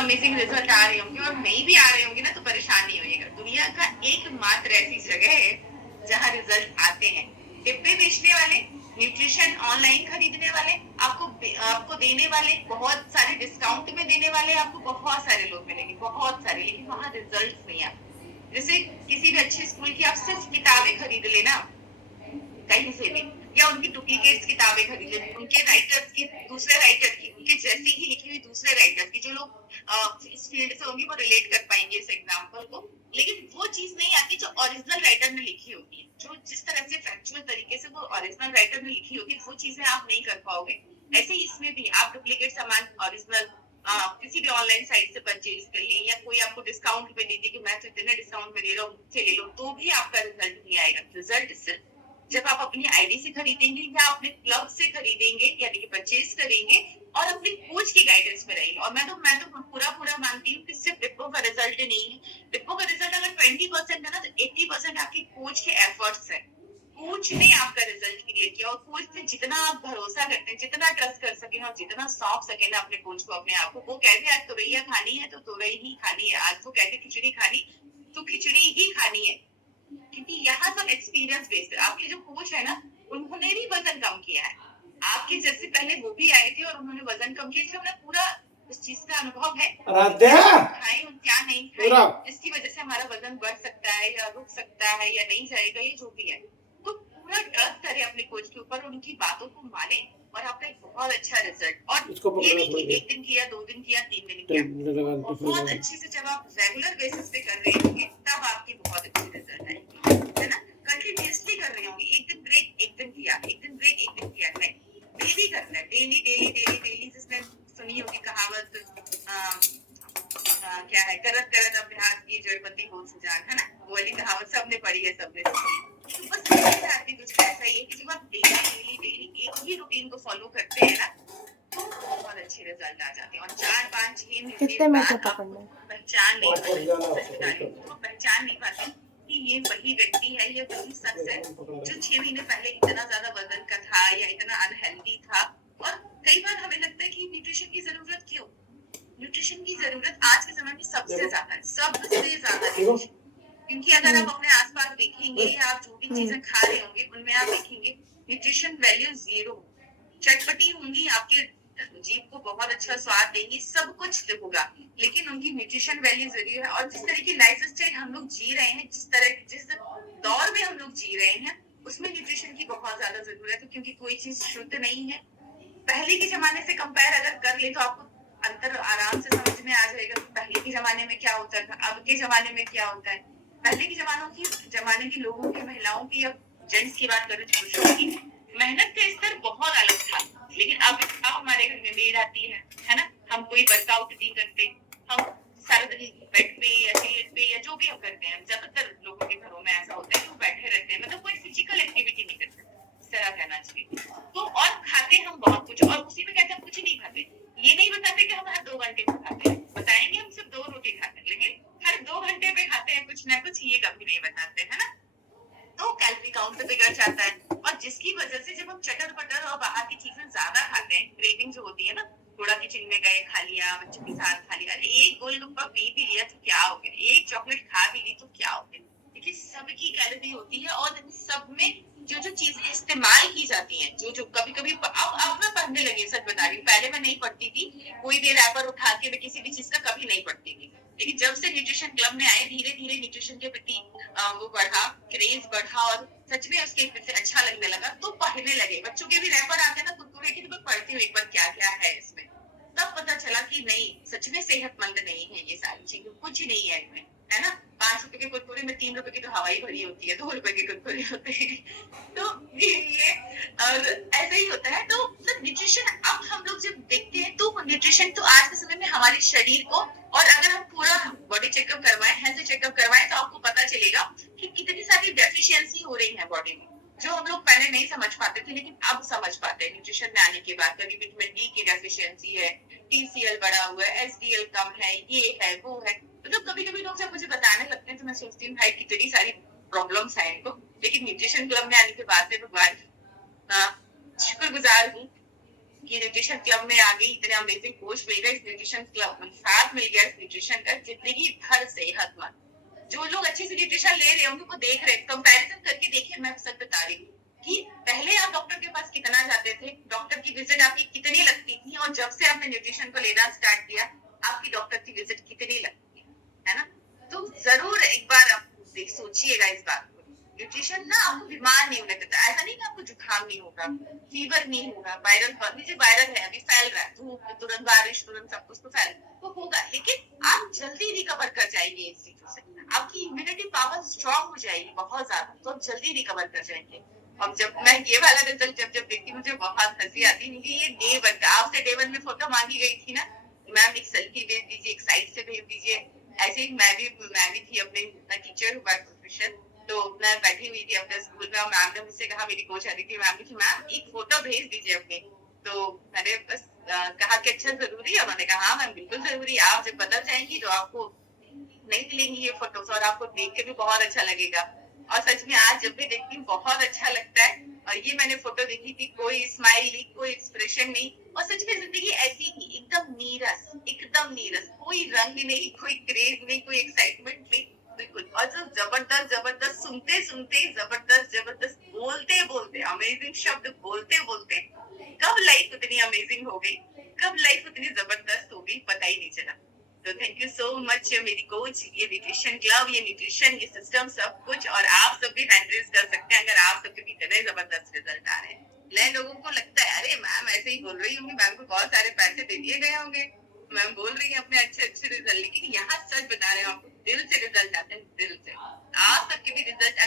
Amazing result आ रहे होंगे, और नहीं भी आ रहे होंगे ना तो परेशान नहीं होइएगा। दुनिया का एकमात्र ऐसी जगह है जहाँ रिजल्ट आते हैं। डिब्बे बेचने वाले, न्यूट्रिशन ऑनलाइन खरीदने वाले, आपको देने वाले, बहुत सारे डिस्काउंट में देने वाले आपको बहुत सारे लोग मिलेंगे, बहुत सारे, लेकिन वहां रिजल्ट नहीं आते। जैसे किसी भी अच्छे स्कूल की आप सिर्फ किताबें खरीद लेना कहीं से भी, या उनकी डुप्लीकेट किताबें खरीद लेनी, उनके राइटर्स की, दूसरे राइटर की, उनके जैसी ही लिखी हुई दूसरे राइटर की, जो लोग इस फील्ड से होंगे वो रिलेट कर पाएंगे इस एग्जाम्पल को। लेकिन वो चीज नहीं आती जो ओरिजिनल राइटर ने लिखी होती है, जो जिस तरह से फैक्चुअल तरीके से वो ओरिजिनल राइटर ने लिखी होती है, वो चीजें आप नहीं कर पाओगे। ऐसे ही इसमें भी आप डुप्लीकेट सामान ओरिजिनल किसी भी ऑनलाइन साइट से परचेज कर लिए, या कोई आपको डिस्काउंट पे दे दी कि मैं तो इतने डिस्काउंट में दे रहा हूँ, मुझसे ले लो, तो भी आपका रिजल्ट नहीं आएगा। रिजल्ट सिर्फ जब आप अपनी आईडी से खरीदेंगे या अपने क्लब से खरीदेंगे, यानी कि परचेज करेंगे, और अपने कोच की गाइडेंस में रहेंगे। और मैं तो पूरा मानती हूँ कि सिर्फ डिप्लो का रिजल्ट नहीं है। डिप्लो का रिजल्ट अगर 20% है ना, तो 80% आपकी कोच के एफर्ट्स है। कोच ने आपका रिजल्ट क्रिएट किया, और कोच पे जितना आप भरोसा करते हैं, जितना ट्रस्ट कर सके और जितना सौंप सके ना अपने कोच को, अपने आप को, वो कहते आज तुरैया खानी है तो तुरई ही खानी है, आज वो कहते खिचड़ी खानी तो खिचड़ी ही खानी है। क्योंकि यहाँ सब एक्सपीरियंस बेस्ड है। आपके जो कोच है ना, उन्होंने भी वजन कम किया है, आपके जैसे पहले वो भी आए थे और उन्होंने वजन कम किया, इसलिए हमें पूरा उस चीज का अनुभव है, खाएं और क्या नहीं खाएं, जिसकी वजह से हमारा वजन बढ़ सकता है या रुक सकता है या नहीं जाएगा, ये जो भी है। तो पूरा ट्रस्ट करें अपने कोच के ऊपर, उनकी बातों को माने, और आपका एक बहुत अच्छा रिजल्ट। और ये नहीं कि 1 दिन किया, 2 दिन किया, 3 दिन किया, बहुत अच्छे से जब आप रेगुलर बेसिस पे कर रहे होंगे तब आपकी बहुत अच्छी रिजल्ट आएगी, है ना। कंटिन्यूअसली कर रहे होंगे, एक दिन ब्रेक, एक दिन किया, एक दिन ब्रेक, एक दिन किया, नहीं, डेली करना है, डेली डेली डेली डेली। जिसने सुनी होगी कहावत, क्या है, करत करत अभ्यास की जड़पति हो सुजान, है ना, वो वाली कहावत सबने पढ़ी है, सबने सुनी है। तो बस मैं चाहती कुछ ऐसा ही है कि जब आप डेली डेली डेली एक ही रूटीन को फॉलो करते हैं ना, तो बहुत अच्छे रिजल्ट आ जाते हैं। और 4, 5, 6 महीने बाद आप पहचान नहीं पाते, तो पहचान नहीं पाते कि ये वही व्यक्ति है, ये वही शख्स है जो 6 महीने पहले इतना ज्यादा वजन का था या इतना अनहेल्दी था। और कई बार हमें लगता है कि न्यूट्रिशन की जरूरत क्यों, न्यूट्रिशन की जरूरत आज के समय में सबसे ज्यादा है, सबसे ज्यादा है। क्योंकि अगर आप अपने आसपास देखेंगे या आप जो भी चीजें खा रहे होंगे उनमें आप देखेंगे न्यूट्रिशन वैल्यू 0। चटपटी होंगी, आपके जीभ को बहुत अच्छा स्वाद देंगी, सब कुछ होगा, लेकिन उनकी न्यूट्रिशन वैल्यू जरूरी है। और जिस तरह की लाइफ स्टाइल हम लोग जी रहे हैं, जिस दौर में हम लोग जी रहे हैं, उसमें न्यूट्रिशन की बहुत ज्यादा जरूरत है, क्योंकि कोई चीज शुद्ध नहीं है। पहले के जमाने से कंपेयर अगर कर ले तो आपको अंतर आराम से समझ में आ जाएगा कि पहले के जमाने में क्या होता था, अब के जमाने में क्या होता है। पहले के जमाने के लोगों की, महिलाओं की, या जेंट्स की बात करें, पुरुषों की मेहनत का स्तर बहुत अलग था। लेकिन अब हमारे घर में मेड आती है ना, हम कोई वर्कआउट नहीं करते, हम सारा दिन बेड पे या चेयर पे या जो भी हम करते हैं, ज्यादातर लोगों के घरों में ऐसा होता है कि वो बैठे रहते हैं, मतलब कोई फिजिकल एक्टिविटी नहीं करते, इस तरह कहना चाहिए। तो और खाते हम बहुत कुछ, और उसी में कहते हम कुछ नहीं खाते, ये नहीं बताते कि हम हर 2 घंटे में खाते हैं, बताएंगे हम सिर्फ 2 रोटी खाते हैं, लेकिन हर 2 घंटे में खाते हैं कुछ ना कुछ, ये कभी नहीं बताते, है ना। तो कैलोरी काउंट बिगड़ जाता है, और जिसकी वजह से जब हम चटर पटर और बाहर की चीजें ज्यादा खाते हैं, क्रेविंग जो होती है ना, थोड़ा किचन में गए, खा लिया, बच्चों के साथ खा लिया, एक गोलगप्पा पी भी लिया तो क्या हो गया, एक चॉकलेट खा भी ली तो क्या हो गया। देखिए सबकी कैलोरी होती है, और सब में जो चीजें इस्तेमाल की जाती हैं, जो कभी कभी अब मैं पढ़ने लगी, सच बता रही हूँ, पहले मैं नहीं पढ़ती थी, कोई भी रैपर उठा के मैं किसी भी चीज का कभी नहीं पढ़ती थी, लेकिन जब से न्यूट्रिशन क्लब में आए, धीरे धीरे न्यूट्रिशन के प्रति वो बढ़ा, क्रेज बढ़ा, और सच में उसके प्रति अच्छा लगने लगा, तो पढ़ने लगे। बच्चों के भी रैपर आते हैं ना कुरकुरे की, तो मैं पढ़ती हूँ एक बार क्या क्या है इसमें, तब पता चला कि नहीं, सच में सेहतमंद नहीं है ये सारी चीजें, कुछ नहीं है इनमें, है ना। 5 रुपए के कुरकुरे में 3 रुपए की तो हवाई भरी होती है, 2 रुपए के कुरकुरे होते हैं। तो ये और ऐसा ही होता है। तो मतलब न्यूट्रिशन अब हम लोग जब देखते हैं, तो न्यूट्रिशन तो आज के समय में हमारे शरीर को, और अगर हम पूरा बॉडी चेकअप करवाएं, हेल्थ चेकअप करवाएं, तो आपको पता चलेगा कि कितनी सारी डेफिशिएंसी हो रही है बॉडी में, जो हम लोग पहले नहीं समझ पाते थे, लेकिन अब समझ पाते हैं न्यूट्रिशन में आने के बाद। कभी विटामिन डी की डेफिशिएंसी है, TCL बढ़ा हुआ है, SDL कम है, ये है वो है। मतलब कभी कभी लोग जब मुझे बताने लगते हैं तो मैं सोचती हूँ भाई कितनी सारी प्रॉब्लम्स है इनको, लेकिन न्यूट्रिशन क्लब में आने के बाद से भगवान शुक्रगुजार हूँ ये न्यूट्रिशन क्लब में आ गई, इतने अमेजिंग कोच मिल गए, इस न्यूट्रिशन क्लब में साथ मिल गया, इस न्यूट्रिशन का जिंदगी भर सेहतमंद। जो लोग अच्छे से न्यूट्रिशन ले रहे हैं उनको देख रहे, कंपैरिजन करके देखिए, मैं सच बता रही हूँ कि पहले आप डॉक्टर के पास कितना जाते थे, डॉक्टर की विजिट आपकी कितनी लगती थी, और जब से आपने न्यूट्रिशन को लेना स्टार्ट किया आपकी डॉक्टर की विजिट कितनी लगती है ना। तो जरूर एक बार आप सोचिएगा इस बात को। न्यूट्रिशन ना आपको बीमार नहीं होने देता, ऐसा नहीं कि आपको जुकाम नहीं होगा, फीवर नहीं होगा, वायरल वायरल है, अभी फैल रहा है, धूप तुरंत बारिश तुरंत सब कुछ तो फैल तो होगा, लेकिन आप जल्दी रिकवर कर जाएंगे इन चीजों से, आपकी इम्यूनिटी पावर स्ट्रांग हो जाएगी बहुत ज्यादा, तो आप जल्दी रिकवर कर जाएंगे। और जब मैं ये वाला रिजल्ट जब जब देखती मुझे बहुत हंसी आती है, क्योंकि ये डे वन आपसे डे वन में फोटो मांगी गई थी ना, मैम एक सेल्फी भेज दीजिए, एक साइड से भेज दीजिए। ऐसे ही मैं भी थी, अपने टीचर हूँ बाय प्रोफेशन, तो मैं बैठी हुई थी अपने स्कूल में, और मैम ने मुझसे कहा, मेरी कोच आ रही थी, मैम ने कहा मैम एक फोटो भेज दीजिए अपनी। तो मैंने बस कहा कि अच्छा जरूरी है, उन्होंने कहा हाँ मैम बिल्कुल जरूरी है, आप जब बदल जाएंगी तो आपको नहीं मिलेंगी ये फोटोज, और आपको देख के भी बहुत अच्छा लगेगा। और सच में आज जब भी देखती हूँ बहुत अच्छा लगता है। और ये मैंने फोटो देखी थी, कोई स्माइल नहीं, कोई एक्सप्रेशन नहीं, और सच में जिंदगी ऐसी थी, एकदम नीरस, कोई रंग नहीं, कोई क्रेज नहीं, कोई एक्साइटमेंट नहीं, बिल्कुल। और जो जबरदस्त जबरदस्त सुनते सुनते, जबरदस्त जबरदस्त बोलते बोलते, अमेजिंग शब्द बोलते बोलते, कब लाइफ उतनी अमेजिंग हो गई, कब लाइफ उतनी जबरदस्त हो गई, पता ही नहीं चला। तो थैंक यू सो मच मेरी कोच, ये न्यूट्रिशन क्लब, ये न्यूट्रिशन, ये सिस्टम, सब कुछ। और आप सब भी हैंड रेज कर सकते हैं अगर आप सबके भी इतने जबरदस्त रिजल्ट आ रहे हैं। नए लोगों को लगता है अरे मैम ऐसे ही बोल रही होंगी, मैम को बहुत सारे पैसे दे दिए गए होंगे, मैम बोल रही है अपने अच्छे अच्छे रिजल्ट, लेकिन यहाँ सच बता रहे हैं आपको, दिल से रिजल्ट आते हैं, दिल से। आप सबके भी रिजल्ट